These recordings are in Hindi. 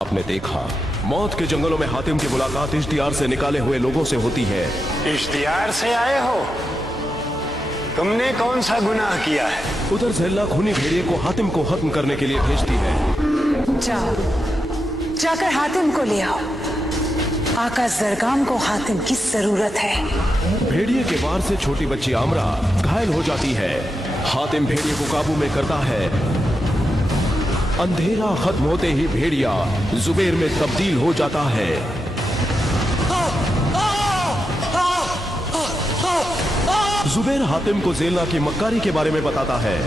आपने देखा, मौत के जंगलों में हातिम की मुलाकात इश्तियार से निकाले हुए लोगों से होती है। इश्तियार से आए हो? तुमने कौन सा गुनाह किया है? उधर ज़ेल्ला खूनी भेड़िए को हातिम को खत्म करने के लिए भेजती है। जाकर हातिम को ले आओ। आका जरगाम को हातिम की जरूरत है। भेड़िए के वार से छोटी बच्ची आमरा घायल हो जाती है। हातिम भेड़िए को काबू में करता है। अंधेरा खत्म होते ही भेड़िया जुबैर में तब्दील हो जाता है। जुबैर हातिम को ज़ेल्ला की मक्कारी के बारे में बताता है।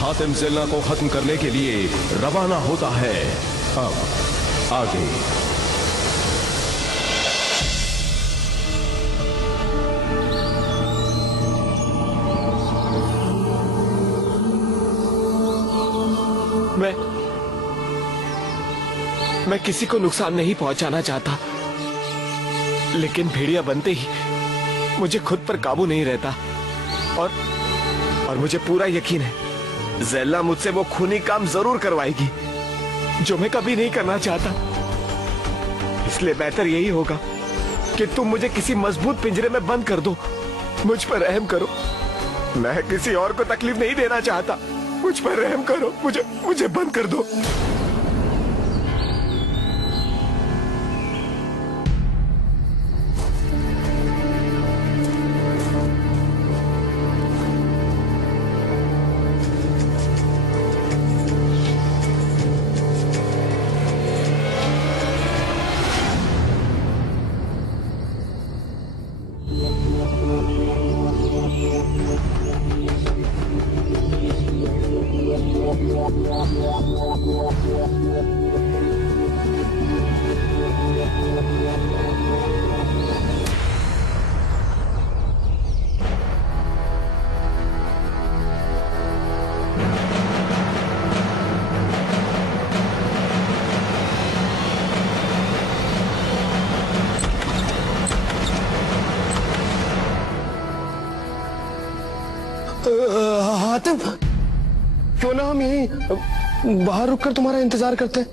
हातिम ज़ेल्ला को खत्म करने के लिए रवाना होता है। अब आगे मैं किसी को नुकसान नहीं पहुंचाना चाहता, लेकिन भेड़िया बनते ही मुझे खुद पर काबू नहीं रहता और मुझे पूरा यकीन है ज़ेल्ला मुझसे वो खूनी काम जरूर करवाएगी जो मैं कभी नहीं करना चाहता। इसलिए बेहतर यही होगा कि तुम मुझे किसी मजबूत पिंजरे में बंद कर दो। मुझ पर रहम करो, मैं किसी और को तकलीफ नहीं देना चाहता। मुझ पर रहम करो, मुझे बंद कर दो। हातिम, क्यों ना हम यहीं बाहर रुककर तुम्हारा इंतजार करते हैं?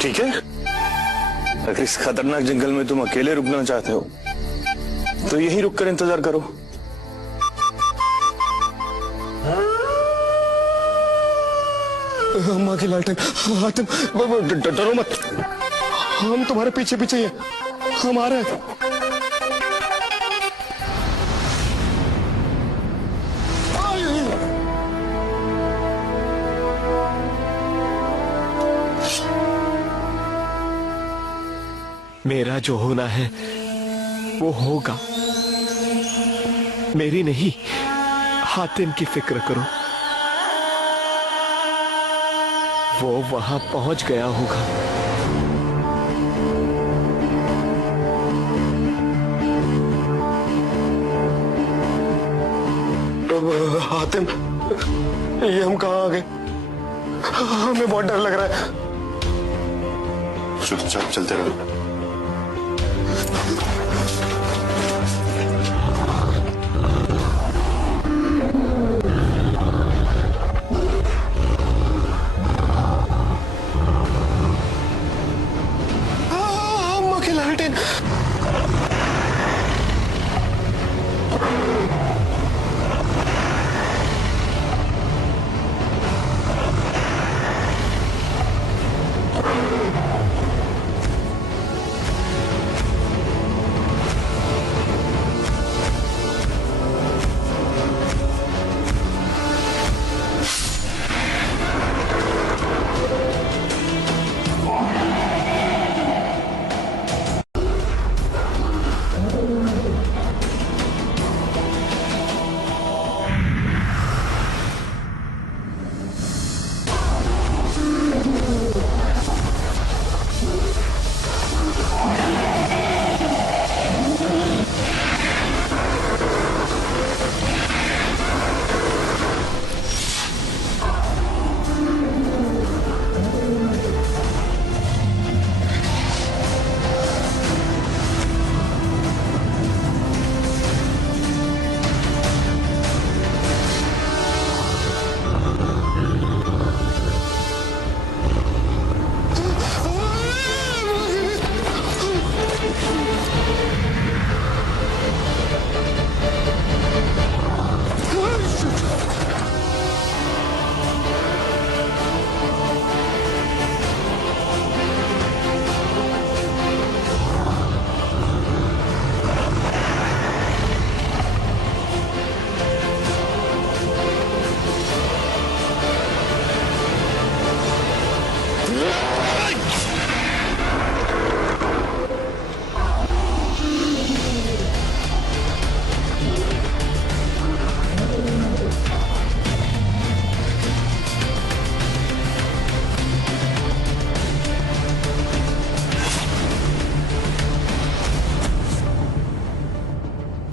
ठीक है, अगर इस खतरनाक जंगल में तुम अकेले रुकना चाहते हो तो यहीं रुककर इंतजार करो। अम्मा की लालटेन। हातिम, डरो मत, हम तुम्हारे पीछे पीछे ही हैं। हम आ रहे हैं। मेरा जो होना है वो होगा। मेरी नहीं, हातिम की फिक्र करो। वो वहां पहुंच गया होगा। हातिम, ये हम कहाँ आ गए? हमें बहुत डर लग रहा है। चुपचाप चलते रहो। अम्मा की लालटेन।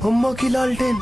अम्मा की लालटेन।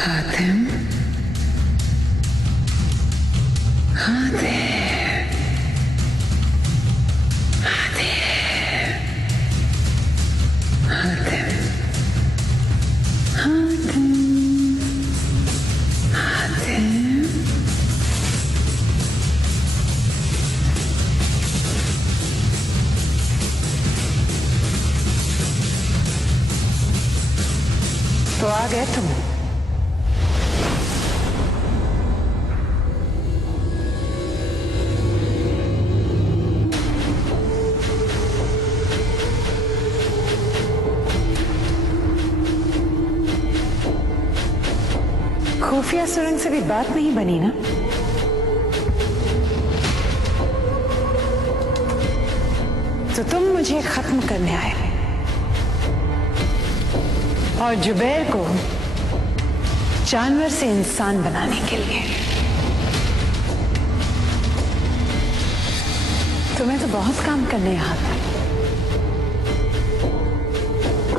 हातिम, हातिम, हातिम, हातिम, हातिम, तो आ गए तुम। खुफिया सुरंग से भी बात नहीं बनी ना? तो तुम मुझे खत्म करने आए और जुबैर को जानवर से इंसान बनाने के लिए। तुम्हें तो बहुत काम करने यहाँ था,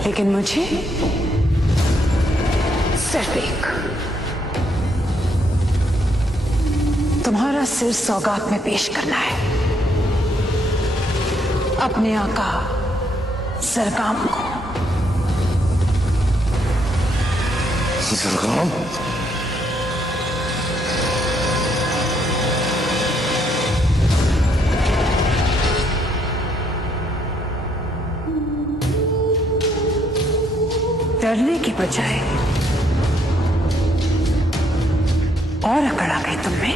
लेकिन मुझे सिर्फ एक। तुम्हारा सिर सौगात में पेश करना है अपने आका सरगाम को। सरगाम? डरने की बजाय और अकड़ आ गई तुम में।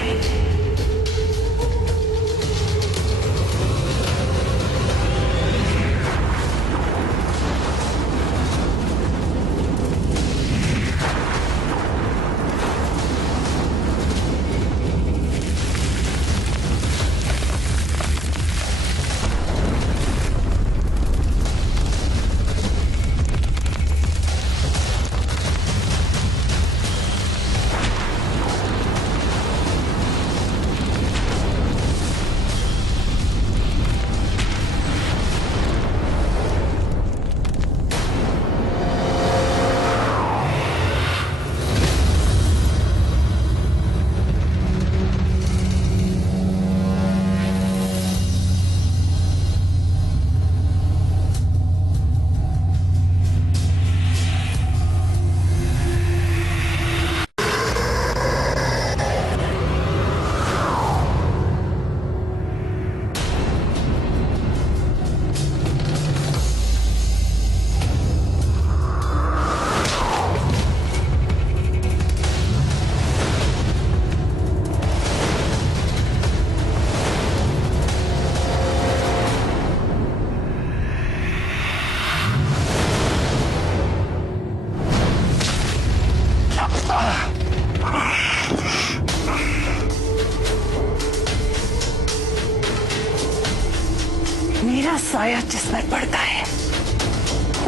साया जिस पर पड़ता है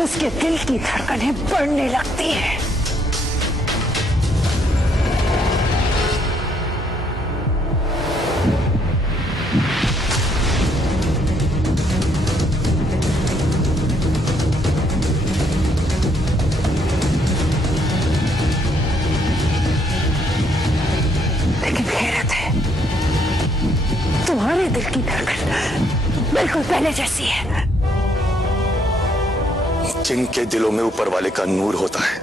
उसके दिल की धड़कनें बढ़ने लगती है। लेकिन हैरत है, तुम्हारे दिल की धड़कन बिल्कुल पहले जैसी है। जिनके दिलों में ऊपर वाले का नूर होता है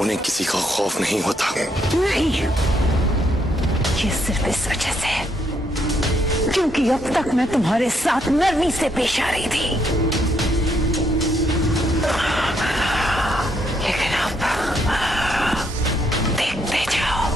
उन्हें किसी का खौफ नहीं होता। नहीं, ये सिर्फ इस वजह से है क्योंकि अब तक मैं तुम्हारे साथ नरमी से पेश आ रही थी, लेकिन अब देखते जाओ।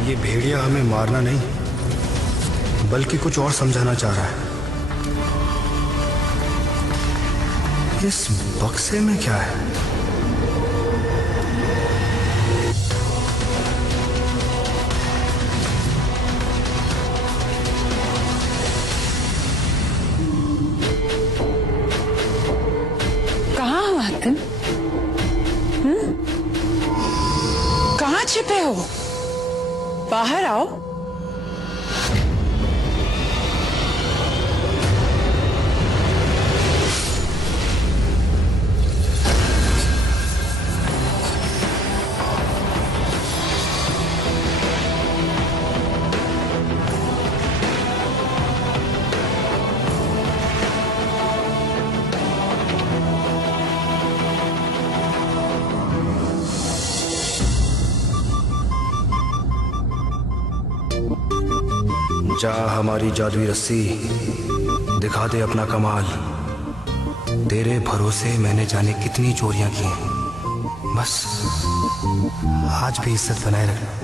ये भेड़िया हमें मारना नहीं बल्कि कुछ और समझाना चाह रहा है। इस बक्से में क्या है? कहाँ हो हातिम? कहाँ छिपे हो? बाहर आओ। जा हमारी जादुई रस्सी, दिखा दे अपना कमाल। तेरे भरोसे मैंने जाने कितनी चोरियां की हैं, बस आज भी इज्जत बनाए रखना।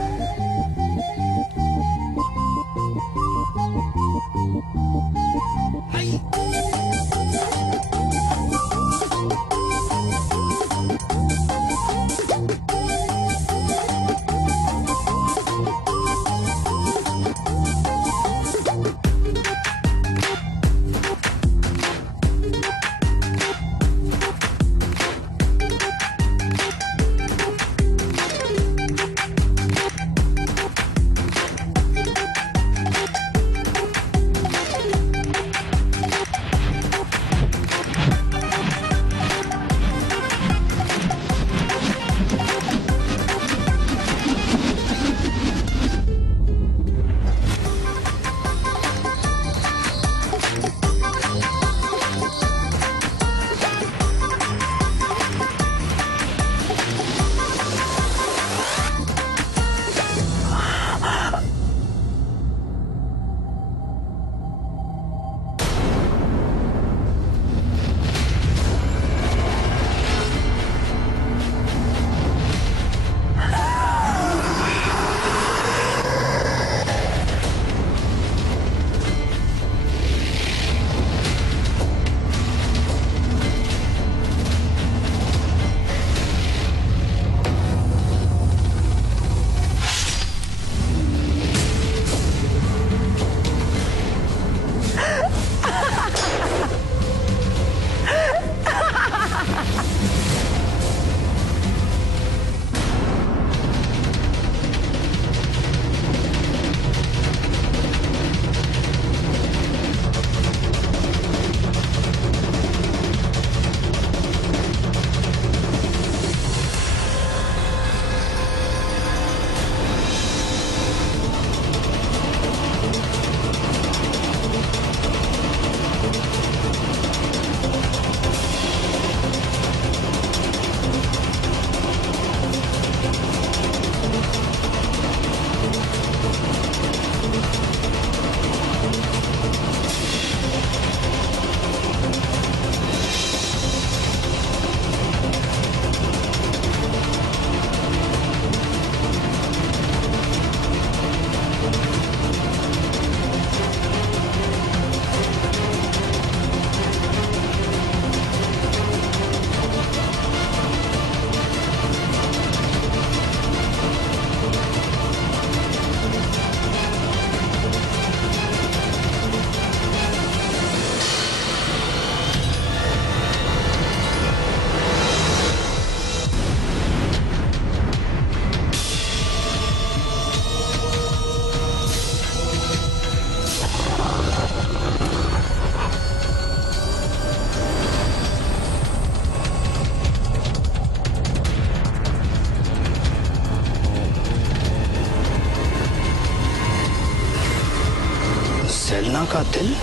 सना का दिल?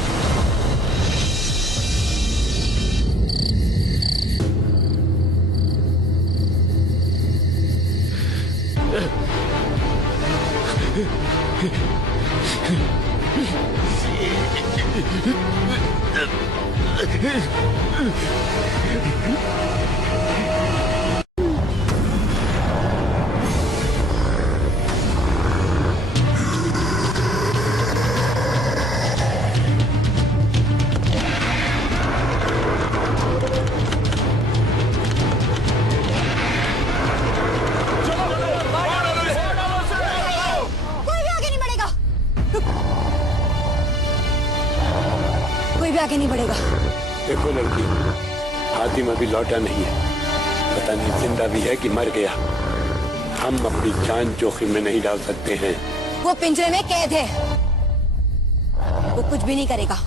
आगे नहीं बढ़ेगा। देखो लड़की, हातिम अभी लौटा नहीं है, पता नहीं जिंदा भी है कि मर गया। हम अपनी जान जोखिम में नहीं डाल सकते हैं। वो पिंजरे में कैद है, वो कुछ भी नहीं करेगा।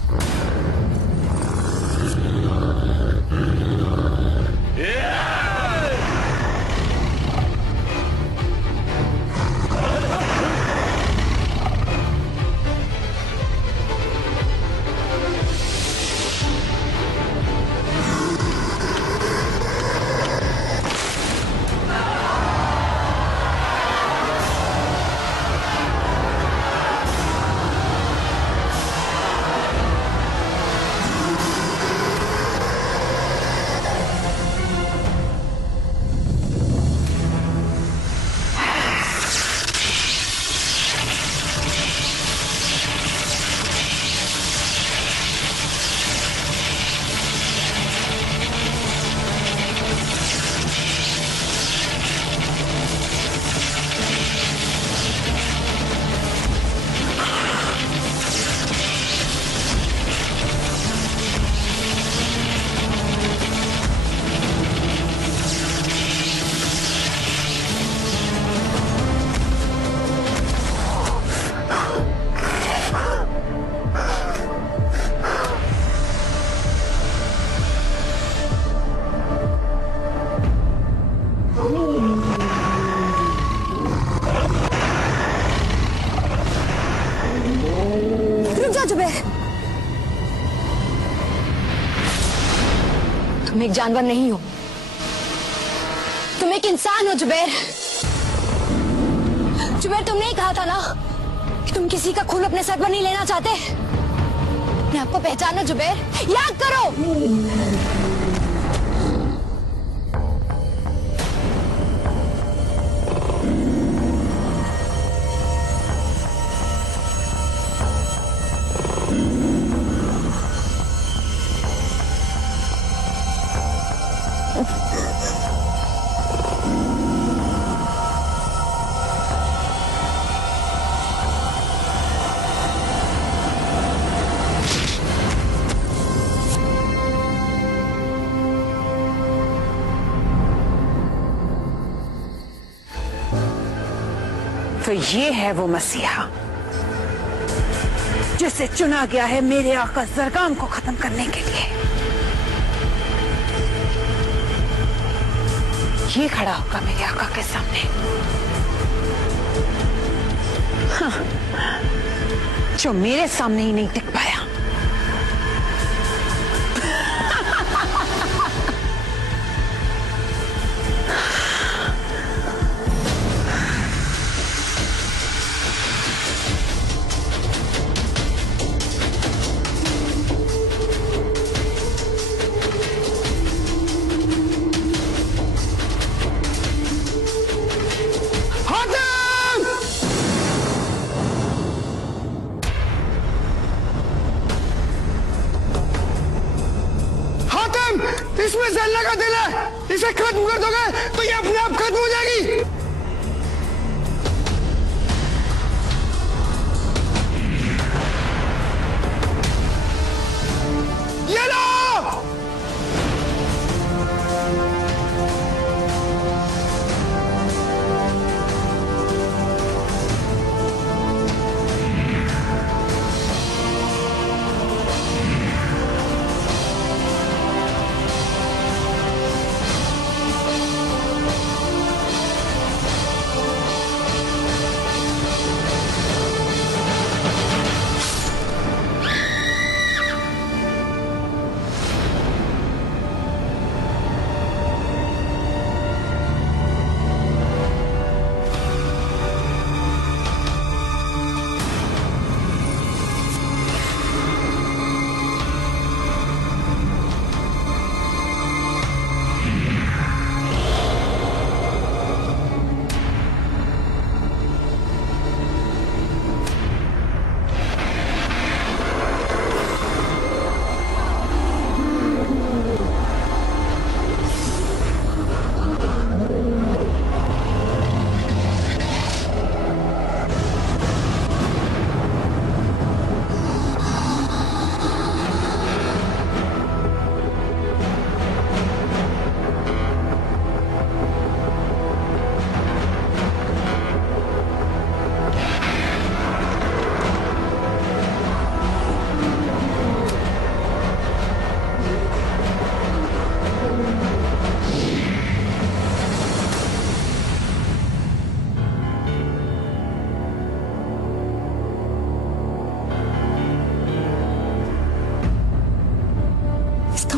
तुम एक जानवर नहीं हो, तुम एक इंसान हो जुबैर। जुबैर, तुमने ही कहा था ना कि तुम किसी का खून अपने सर पर नहीं लेना चाहते। अपने आपको पहचानो जुबैर, याद करो। तो ये है वो मसीहा जिसे चुना गया है मेरे आका जरगाम को खत्म करने के लिए। ये खड़ा होगा मेरे आका के सामने। हाँ, जो मेरे सामने ही नहीं टिक पाया। इसमें जल्ला का दिल है, इसे खत्म कर दोगे तो ये अपने आप खत्म हो जाएगी। ये लो।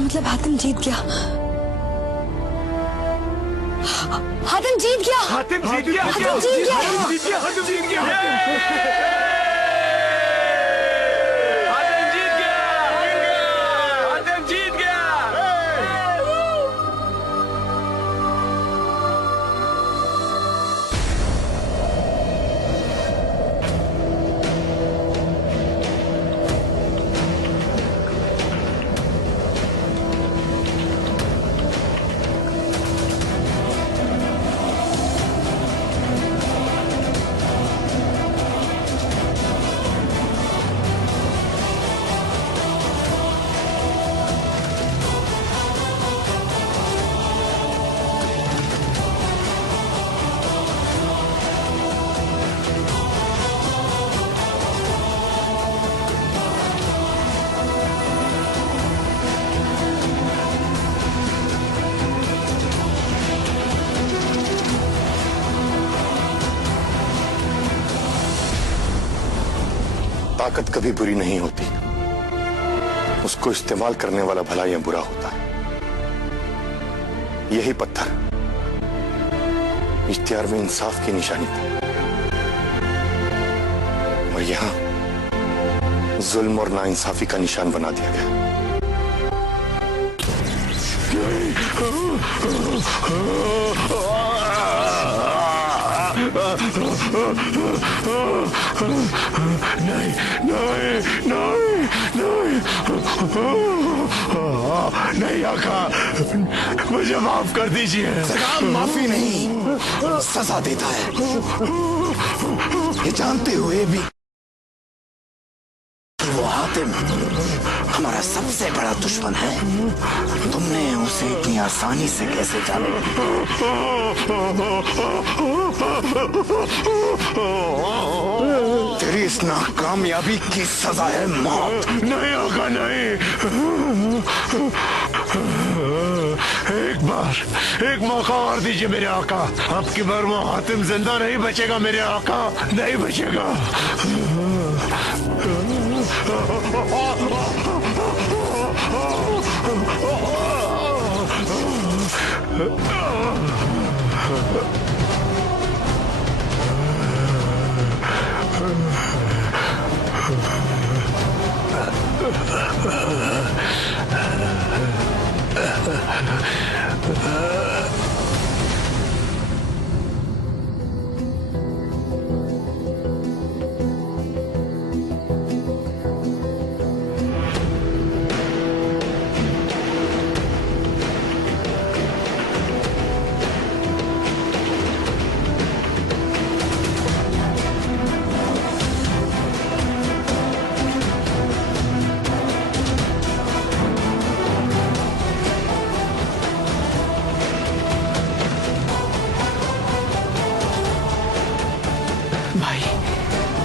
मतलब हातिम जीत गया। हातिम जीत गया। हातिम जीत गया। हातिम जीत गया। हातिम जीत गया। हातिम जीत गया। हातिम जीत गया। ताकत कभी बुरी नहीं होती, उसको इस्तेमाल करने वाला भला या बुरा होता है। यही पत्थर इश्तिहार में इंसाफ की निशानी थी, और यहां जुल्म और नाइंसाफी का निशान बना दिया गया। नहीं नहीं नहीं नहीं नहीं आका, मुझे माफ कर दीजिए। माफी नहीं, सजा देता है। ये जानते हुए भी वो हातिम हमारा सबसे बड़ा दुश्मन है, तुमने उसे इतनी आसानी से कैसे जाने? तेरी इस नाकामयाबी की सजा है मौत। नहीं आका, नहीं। एक मौका और दीजिए मेरे आका। अब की बार वो हातिम जिंदा नहीं बचेगा मेरे आका, नहीं बचेगा।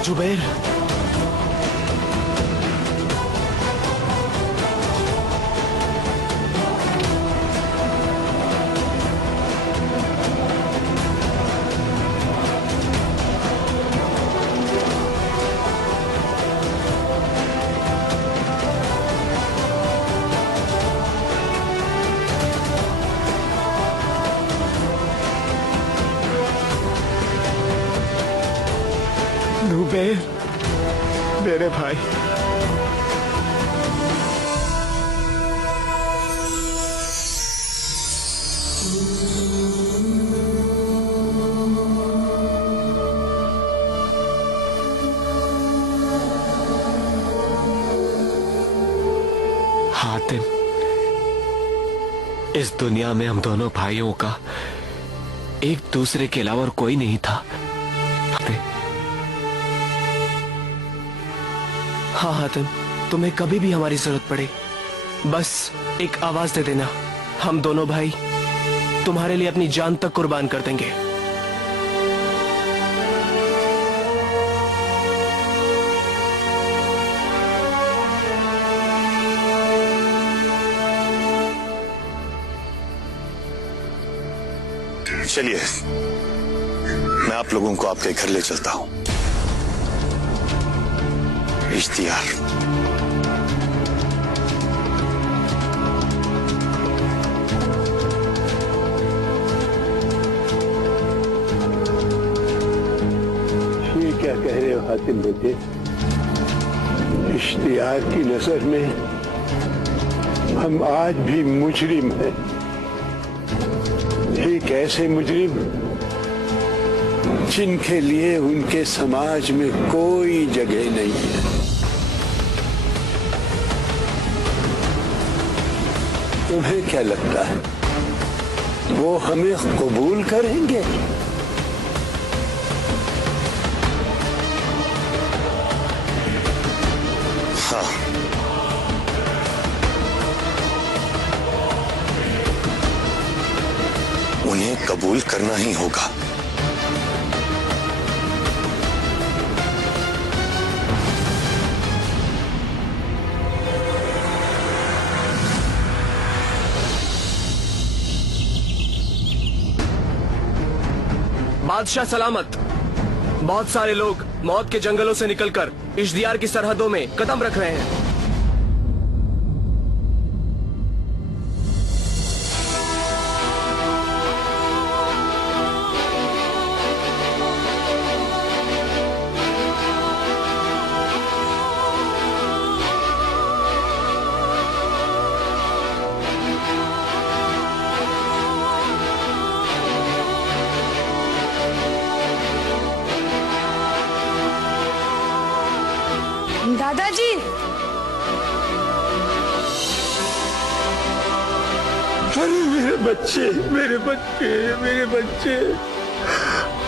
जुबैर, जुबैर, मेरे भाई। हातिम, इस दुनिया में हम दोनों भाइयों का एक दूसरे के अलावा और कोई नहीं था। हाँ हातिम, तुम्हें कभी भी हमारी जरूरत पड़े बस एक आवाज दे देना, हम दोनों भाई तुम्हारे लिए अपनी जान तक कुर्बान कर देंगे। चलिए, मैं आप लोगों को आपके घर ले चलता हूं। इश्तिहार, क्या कह रहे हो हातिम बेटे? इश्तियार की नजर में हम आज भी मुजरिम हैं। एक ऐसे मुजरिम जिनके लिए उनके समाज में कोई जगह नहीं है। तुम्हें क्या लगता है वो हमें कबूल करेंगे? हाँ, उन्हें कबूल करना ही होगा। बादशाह सलामत। बहुत सारे लोग मौत के जंगलों से निकलकर इश्तियार की सरहदों में कदम रख रहे हैं। दादाजी, अरे मेरे बच्चे, मेरे बच्चे, मेरे बच्चे,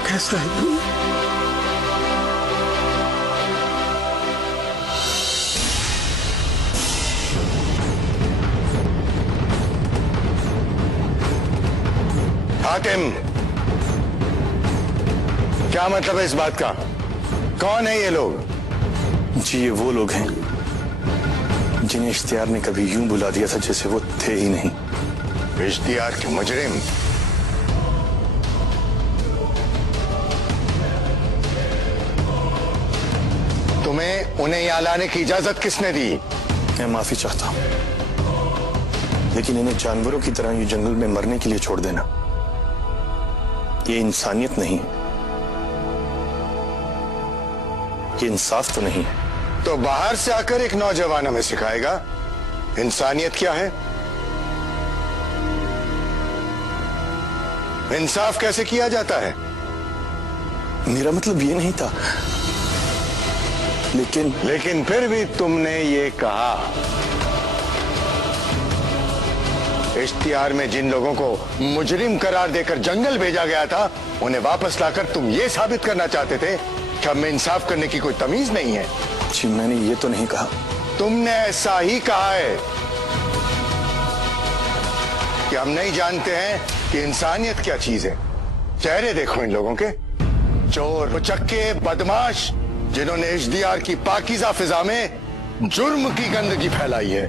कैसा है तू? हातिम, क्या मतलब है इस बात का? कौन है ये लोग? जी, ये वो लोग हैं जिन्हें इश्तियार ने कभी यूं बुला दिया था जैसे वो थे ही नहीं। इश्तियार के मुजरिम? तुम्हें उन्हें यहाँ लाने की इजाजत किसने दी? मैं माफी चाहता हूं, लेकिन इन्हें जानवरों की तरह ये जंगल में मरने के लिए छोड़ देना, ये इंसानियत नहीं है, ये इंसाफ तो नहीं है। तो बाहर से आकर एक नौजवान हमें सिखाएगा इंसानियत क्या है, इंसाफ कैसे किया जाता है? मेरा मतलब ये नहीं था, लेकिन फिर भी तुमने ये कहा। इश्तियार में जिन लोगों को मुजरिम करार देकर जंगल भेजा गया था, उन्हें वापस लाकर तुम ये साबित करना चाहते थे कि हमें इंसाफ करने की कोई तमीज नहीं है। जी, मैंने ये तो नहीं कहा। तुमने ऐसा ही कहा है कि हम नहीं जानते हैं कि इंसानियत क्या चीज है। चेहरे देखो इन लोगों के, चोर, उचक्के, बदमाश, जिन्होंने इश्तियार की पाकीज़ा फिजा में जुर्म की गंदगी फैलाई है।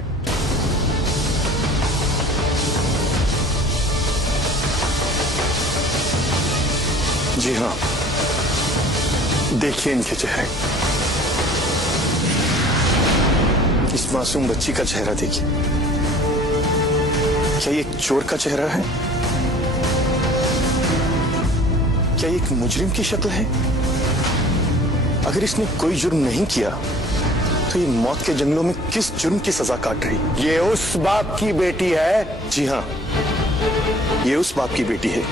जी हाँ, देखिए इनके चेहरे, इस मासूम बच्ची का चेहरा देखिए। क्या ये एक चोर का चेहरा है? क्या ये एक मुजरिम की शक्ल है? अगर इसने कोई जुर्म नहीं किया तो ये मौत के जंगलों में किस जुर्म की सजा काट रही? ये उस बाप की बेटी है। जी हाँ, ये उस बाप की बेटी है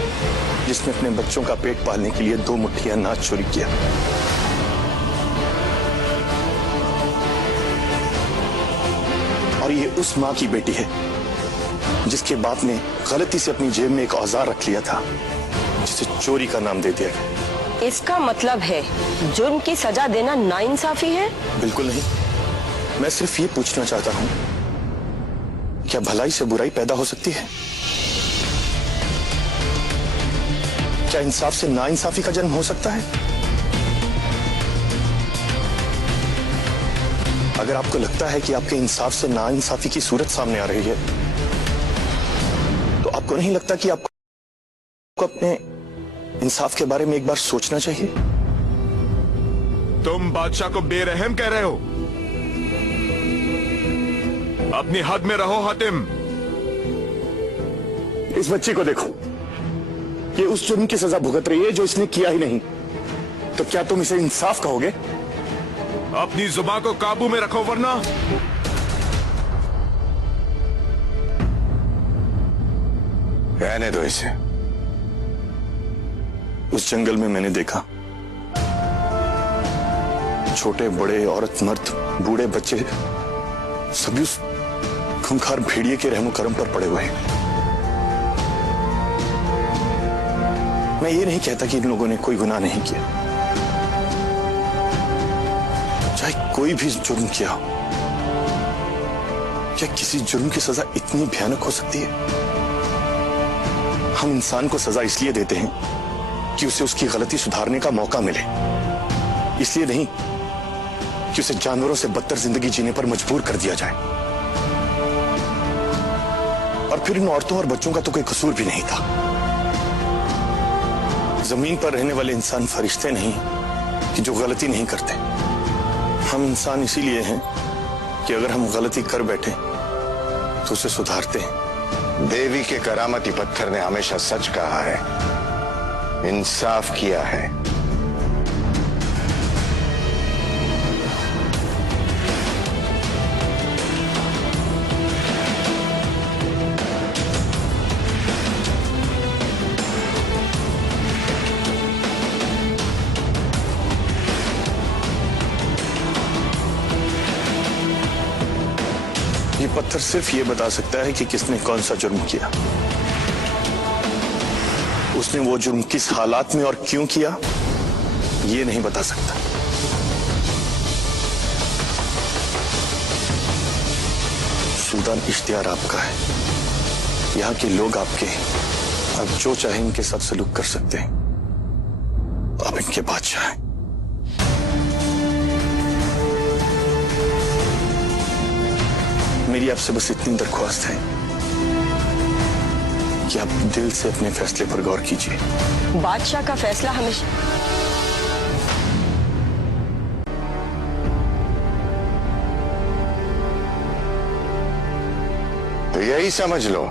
जिसने अपने बच्चों का पेट पालने के लिए 2 मुट्ठी अनाज चोरी किया। और ये उस मां की बेटी है जिसके बाप ने गलती से अपनी जेब में एक औजार रख लिया था जिसे चोरी का नाम दे दिया गया। इसका मतलब है जुर्म की सजा देना नाइंसाफी है? बिल्कुल नहीं, मैं सिर्फ ये पूछना चाहता हूं, क्या भलाई से बुराई पैदा हो सकती है? क्या इंसाफ से नाइंसाफी का जन्म हो सकता है? अगर आपको लगता है कि आपके इंसाफ से नाइंसाफी की सूरत सामने आ रही है, तो आपको नहीं लगता कि आपको अपने इंसाफ के बारे में एक बार सोचना चाहिए? तुम बादशाह को बेरहम कह रहे हो। अपनी हद में रहो हातिम। इस बच्ची को देखो, ये उस जुर्म की सजा भुगत रही है जो इसने किया ही नहीं। तो क्या तुम इसे इंसाफ कहोगे? अपनी जुबान को काबू में रखो वरना। रहने दो इसे। उस जंगल में मैंने देखा छोटे बड़े, औरत मर्द, बूढ़े बच्चे सभी उस खूंखार भेड़िए के रहमो करम पर पड़े हुए हैं। मैं ये नहीं कहता कि इन लोगों ने कोई गुनाह नहीं किया, चाहे कोई भी जुर्म किया हो। क्या किसी जुर्म की सजा इतनी भयानक हो सकती है? हम इंसान को सजा इसलिए देते हैं कि उसे उसकी गलती सुधारने का मौका मिले, इसलिए नहीं कि उसे जानवरों से बदतर जिंदगी जीने पर मजबूर कर दिया जाए। और फिर इन औरतों और बच्चों का तो कोई कसूर भी नहीं था। जमीन पर रहने वाले इंसान फरिश्ते नहीं कि जो गलती नहीं करते। हम इंसान इसीलिए हैं कि अगर हम गलती कर बैठे तो उसे सुधारते हैं। देवी के करामती पत्थर ने हमेशा सच कहा है, इंसाफ किया है। ये पत्थर सिर्फ ये बता सकता है कि किसने कौन सा जुर्म किया। उसने वो जुर्म किस हालात में और क्यों किया, ये नहीं बता सकता। सुल्तान इश्तियार आपका है, यहाँ के लोग आपके, आप जो चाहे इनके साथ सलूक कर सकते हैं। आप इनके बादशाह हैं। मेरी आपसे बस इतनी दरख्वास्त है कि आप दिल से अपने फैसले पर गौर कीजिए। बादशाह का फैसला हमेशा तो यही समझ लो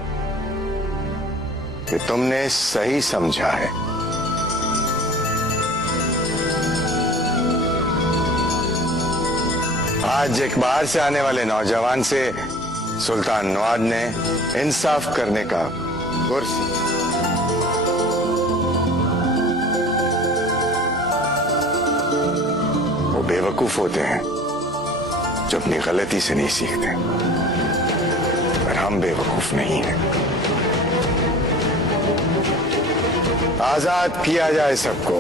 कि तुमने सही समझा है। आज एक बाहर से आने वाले नौजवान से सुल्तान नवाब ने इंसाफ करने का गुर सीखा। वो बेवकूफ होते हैं जो अपनी गलती से नहीं सीखते, पर हम बेवकूफ नहीं हैं। आजाद किया जाए सबको।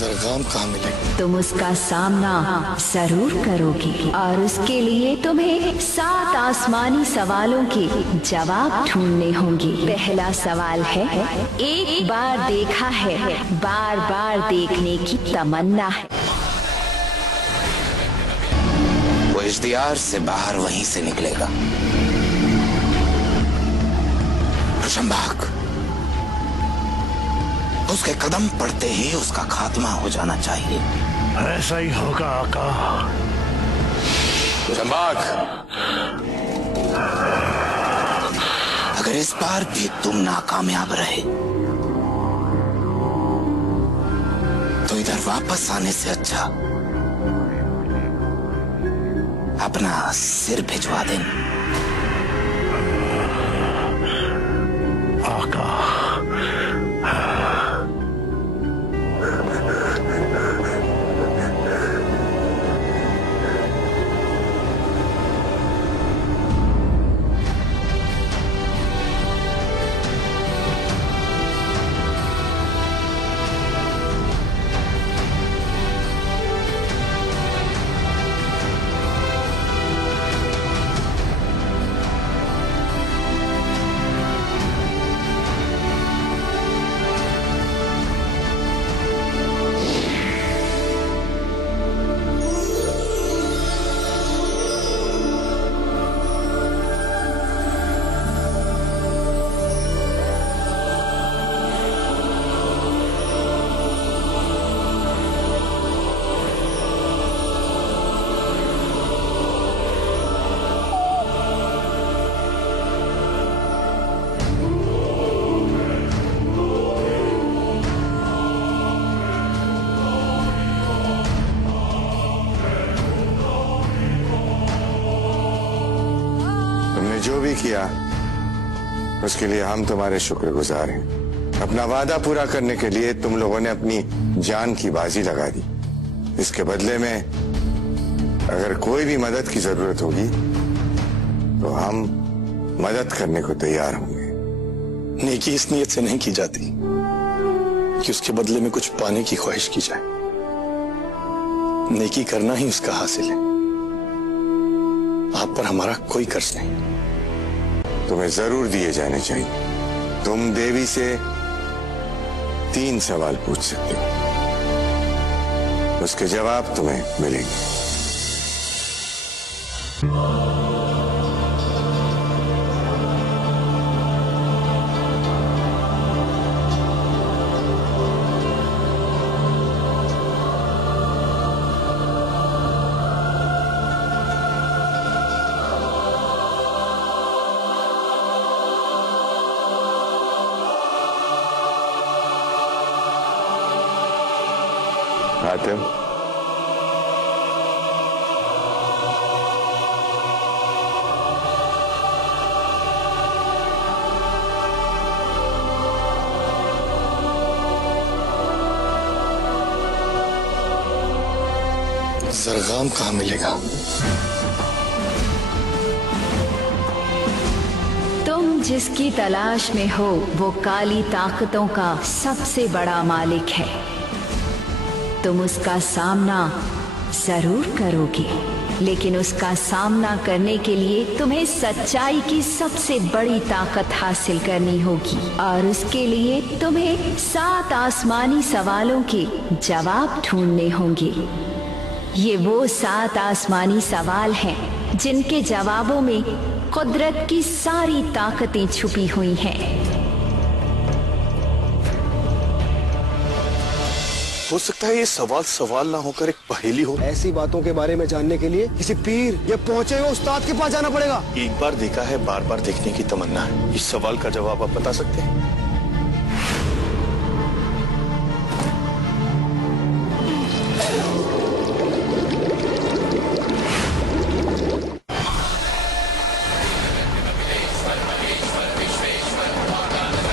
जरगाम कहाँ मिलेगी? तुम उसका सामना जरूर करोगी और उसके लिए तुम्हें 7 आसमानी सवालों के जवाब ढूंढने होंगे। पहला सवाल है, एक बार देखा है, बार बार देखने की तमन्ना है। वो इश्तियार से बाहर वहीं से निकलेगा। रोशनबाग, उसके कदम पड़ते ही उसका खात्मा हो जाना चाहिए। ऐसा ही होगा आका। रोशनबाग, अगर इस बार भी तुम नाकामयाब रहे तो इधर वापस आने से अच्छा अपना सिर भिजवा देना। आका, तुमने जो भी किया उसके लिए हम तुम्हारे शुक्रगुजार हैं। अपना वादा पूरा करने के लिए तुम लोगों ने अपनी जान की बाजी लगा दी। इसके बदले में अगर कोई भी मदद की जरूरत होगी तो हम मदद करने को तैयार होंगे। नेकी इस नीयत से नहीं की जाती कि उसके बदले में कुछ पाने की ख्वाहिश की जाए। नेकी करना ही उसका हासिल है। आप पर हमारा कोई कर्ज नहीं। तुम्हें जरूर दिए जाने चाहिए। तुम देवी से 3 सवाल पूछ सकते हो, उसके जवाब तुम्हें मिलेंगे। हातिम, जरगाम कहाँ मिलेगा? तुम जिसकी तलाश में हो वो काली ताकतों का सबसे बड़ा मालिक है। तुम उसका सामना जरूर करोगे, लेकिन उसका सामना करने के लिए तुम्हें सच्चाई की सबसे बड़ी ताकत हासिल करनी होगी और उसके लिए तुम्हें 7 आसमानी सवालों के जवाब ढूंढने होंगे। ये वो 7 आसमानी सवाल हैं जिनके जवाबों में कुदरत की सारी ताकतें छुपी हुई हैं। हो सकता है ये सवाल सवाल ना होकर एक पहेली हो। ऐसी बातों के बारे में जानने के लिए किसी पीर या पहुंचे हुए उस्ताद के पास जाना पड़ेगा। एक बार देखा है, बार बार देखने की तमन्ना है। इस सवाल का जवाब आप बता सकते हैं?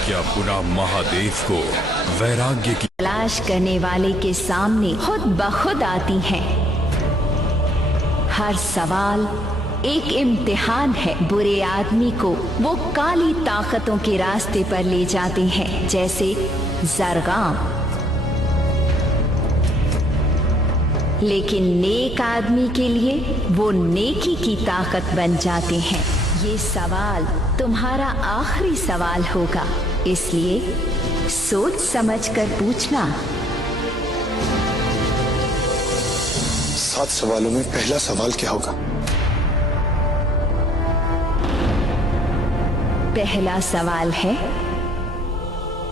क्या पुनः महादेव को वैराग्य की तलाश करने वाले के सामने खुद ब खुद आती हैं। हर सवाल एक इम्तिहान है। बुरे आदमी को वो काली ताकतों के रास्ते पर ले जाते हैं, जैसे जरगाम। लेकिन नेक आदमी के लिए वो नेकी की ताकत बन जाते हैं। ये सवाल तुम्हारा आखिरी सवाल होगा, इसलिए सोच समझकर पूछना। 7 सवालों में पहला सवाल क्या होगा? पहला सवाल है,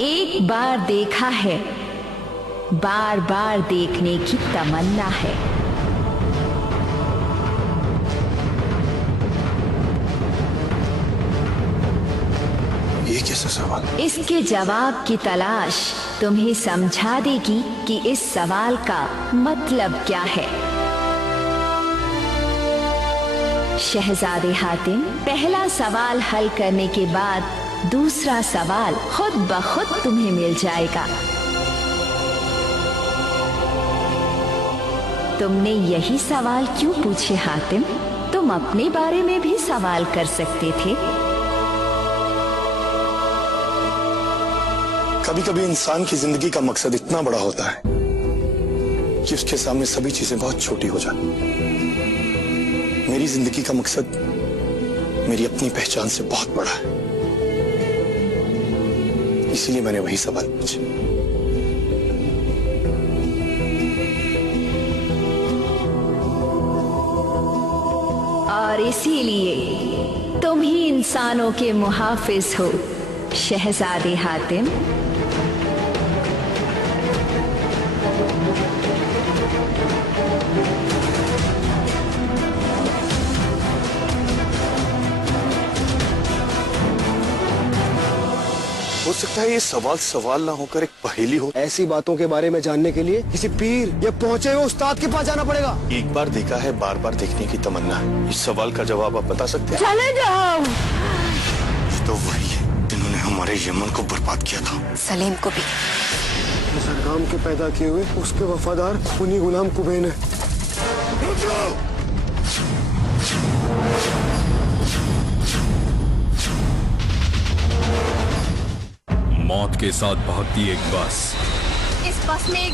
एक बार देखा है, बार बार देखने की तमन्ना है। ये कैसा सवाल? इसके जवाब की तलाश तुम्हें समझा देगी कि इस सवाल का मतलब क्या है। शहजादे हातिम, पहला सवाल हल करने के बाद दूसरा सवाल खुद ब खुद तुम्हें मिल जाएगा। तुमने यही सवाल क्यों पूछे हातिम? तुम अपने बारे में भी सवाल कर सकते थे। कभी कभी इंसान की जिंदगी का मकसद इतना बड़ा होता है कि उसके सामने सभी चीजें बहुत छोटी हो जाती। मेरी जिंदगी का मकसद मेरी अपनी पहचान से बहुत बड़ा है, इसीलिए मैंने वही सवाल पूछे। और इसीलिए तुम ही इंसानों के मुहाफिज हो, शहजादे हातिम। हो सकता है ये सवाल ना होकर एक पहेली हो। ऐसी बातों के बारे में जानने के लिए किसी पीर या पहुंचे हुए उस्ताद के पास जाना पड़ेगा। एक बार देखा है, बार बार देखने की तमन्ना है। इस सवाल का जवाब आप बता सकते हैं? चले जाओ। तो वही है जिन्होंने हमारे यमन को बर्बाद किया था। सलीम को भी। सरगाम के पैदा किए हुए उसके वफादार उन्हीं गुलाम कुबेन है। मौत के साथ भागती एक बस। इस बस में एक